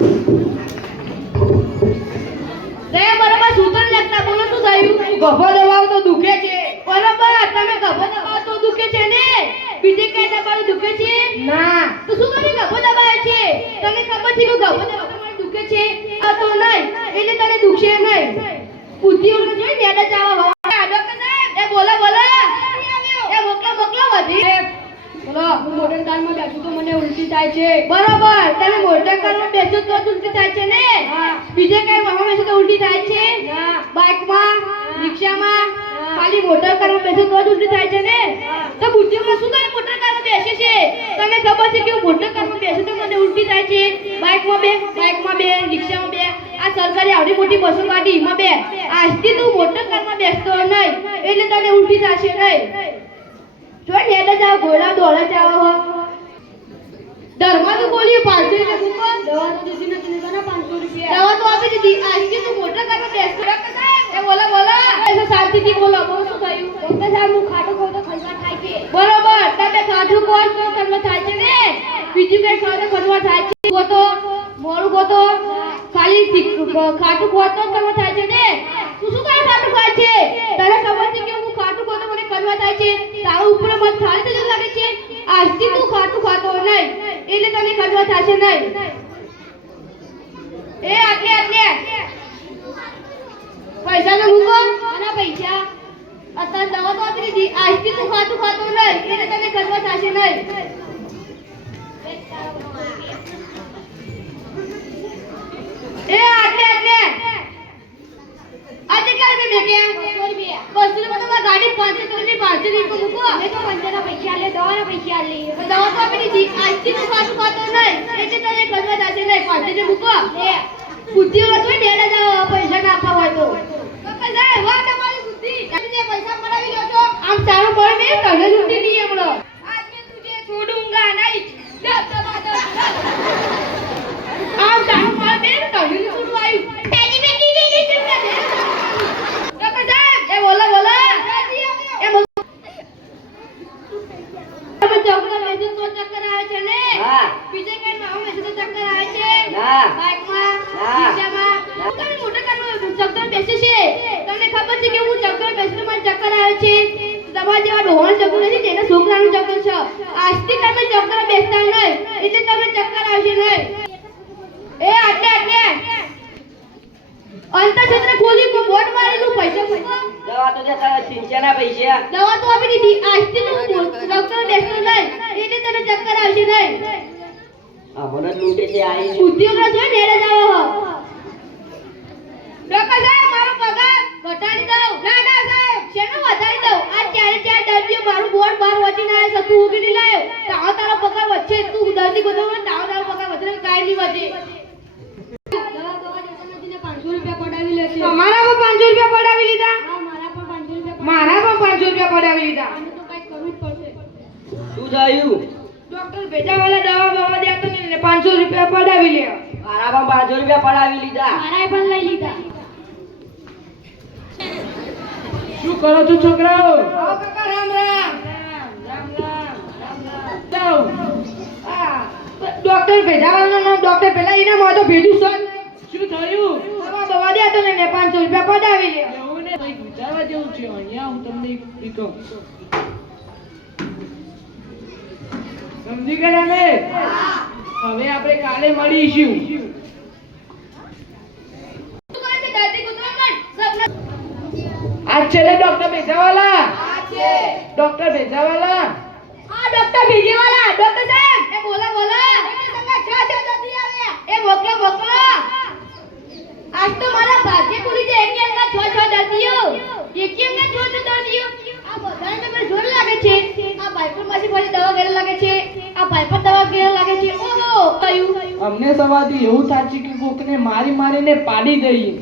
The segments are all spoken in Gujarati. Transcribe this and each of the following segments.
રે બરાબર સૂતર લગતા બોલો શું થયું? ગભો દબાવ તો દુખે છે. બરાબર તમે ગભો દબાવ તો દુખે છે ને? બીજે કઈ દબાવ દુખે છે? ના. તો શું તમે ગભો દબાવે છે? તને ખબર છે કે ગભો દબાવ તમારે દુખે છે? આ તો નહીં એટલે તને દુખશે નહીં. બુદ્ધિ ઓળખ જોઈ નેડા જાવા હવા ડોક્ટર સાહેબ એ બોલો બોલો એ મોકલો વધી બોલો. હું મોટર કારમાં બેઠું તો મને ઉલટી થાય છે. બરાબર તમે મોટર કારમાં બેસો તો ઉલટી થાય છે ને? બીજે કઈ વાહન બેસો તો ઉલટી થાય છે? બાઇકમાં રિક્ષામાં ખાલી મોટર કારમાં બેસો તો ઉલટી થાય છે ને? તો બુદ્ધિમાં શું તમે મોટર કારમાં બેસે છે? તમને ખબર છે કે હું મોટર કારમાં બેસો તો મને ઉલટી થાય છે? બાઇકમાં બે રિક્ષામાં બે આ સરકારી આવડી મોટી બસો કાઢી એમાં બે આજથી તું મોટર કારમાં બેસતો નહીં એટલે તને ઉલટી થશે નહીં. જોઈ નેડા જાવ ઘોડા દોડા જાવ હો ધર્મા તો બોલી 500 રૂપિયા દવા તો દીધી નથી ને 500 રૂપિયા દવા તો આપી દીધી. આજથી તું મોટર કારમાં બેસતો ડોક્ટર સાહેબ એ બોલો એસો શાંતિથી બોલો શું થયું? ડોક્ટર સાહેબ હું ખાટું ખાઉં તો ખંજવા થાય છે. બરોબર તમે ખાટું ખાઓ તો ખંજવા થાય છે ને? બીજું કઈ ખાઓ તો ખંજવા થાય છે? ગોતો મોડું ગોતો ખાલી ખાટું ખાઓ તો ખંજવા થાય છે ને? તું શું કામ ખાટું ખાય છે? તને ખબર છે કે હું ખાટું ખાઉં તો મને ખંજવા થાય છે? તારું ઉપર મત થાળી તો લાગે છે. આજથી તું ખાટું ખાતો નહીં એટલે તને ખંજવા થશે નહીં. એ આટલે પૈસા તો મૂકો અને પૈસા અત્યારે દવા તો આપી દીધી. આજથી તું ખાટું ખાતો નહીં એટલે તને ખંજવા થશે નહીં. એ આટલે આજે કાલે મે કે 200 રૂપિયા ગાડી 500 રૂપિયા મૂકો મે તો 50 પૈસા લે દવાના પૈસા લે દવા તો આપી દીધી. આજથી તું ખાટું ખાતો નહીં એટલે તને ખંજવા થશે નહીં. 500 મૂકો લે બુદ્ધિ હોય તો નેડા જાવ પૈસા ના આપવા હોય તો કઈ જાય વાહ તમારી બુદ્ધિ તમે પૈસા પડાવી લો છો આમ સારું પડે મે તને લૂટી દીએ હમણો આજ મે તુજે છોડુંગા નહીં આમ સારું પડે મે તને છોડું આવ્યું તેજી બેટી દીદી તમને ડોક્ટર સાહેબ એ બોલો એ ચોકડા મેસે તો ચક્કર આવે છે ને? હા. બીજે કઈ નામ મેસે તો ચક્કર આવે છે? ના. બાઇકમાં રિક્ષામાં તમે મોટર કારમાં ચક્કર બેસે છે? તમને ખબર છે કે હું ચક્કર બેસતો મને ચક્કર આવે છે? તમારા જેવા ડોહણ ચક્કર નથી તેના છોકરાનું ચક્કર છે. આજથી તમે ચક્કર બેસતા નહીં એટલે તમને ચક્કર આવશે નહીં. એ આટલે અંતર ખોલી કો બોટ મારેલું પૈસા મૂકો દવા તો તારા ચિંચાના પૈસા દવા તો આપી દીધી. આજથી તું ડોક્ટર બેસતો નહીં એટલે તને ચક્કર આવશે નહીં. આ મને લૂંટે છે આઈ બુદ્ધિઓના જોઈ નેડે જાવ હો ડોક્ટર સાહેબ મારો પગાર ઘટાડી દઉં. ના સાહેબ શેનો વધારી દઉં? આ ચાર દર્દીઓ મારું બોર્ડ બહાર વચીને આવે છે તું ઉભી નહીં લાયો તારો પગાર વચ્ચે તું દર્દી ગોતો તારો પગાર વધે કાઈ નહીં વધે. તમારા પર 500 રૂપિયા પડાવી લીધા? હા મારા પર 500 રૂપિયા પડાવી લીધા. આને તો કઈ કરવું જ પડશે. શું થયું? ડોક્ટર ભેજાવાલા દવા બવા દે તો ને 500 રૂપિયા પડાવી લે. મારા પર 500 રૂપિયા પડાવી લીધા. મારાએ પણ લઈ લીધા. શું કરો છો છોકરાઓ? આવો કાકા રામ. ડોક્ટર ભેજાવાલાનું નામ ડોક્ટર પેલા એના મોઢો ભેજું સર. શું થયું? દવા દે તો ને 500 રૂપિયા પડાવી લે. એવું ને કઈ વિચારવા જેવું છે. અહીંયા હું તમને ઈ કહું. સમજી ગયા ને? હવે આપણે કાલે મળીશું. આ છે ને ડોક્ટર ભેજાવાલા? આ છે ડોક્ટર ભેજાવાલા? આ ડોક્ટર ભેજાવાલા. ડોક્ટર સાહેબ એ બોલો એ મોકલો આજ તો મારા ભાગ્ય ખુલી છે. એકેએમના 6 દર્દીઓ એકેએમના 6 દર્દીઓ આ બધાને તમને જોર લાગે છે. આ ભાઈપર માંથી ફરી દવા ગેર લાગે છે. આ ભાઈપર દવા ગેર લાગે છે. ઓહો કયું અમને સવારથી એવું થાય છે કે કોકને મારીને પાડી દઈએ.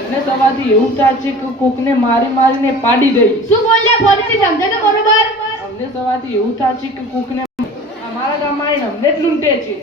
અમને સવારથી એવું થાય છે કે કોકને મારીને પાડી દઈએ. શું બોલ્યા ફરીથી સમજે તો બરોબર. અમને સવારથી એવું થાય છે કે કોકને અમારા ગામમાં આવીને અમને જ લૂંટે છે.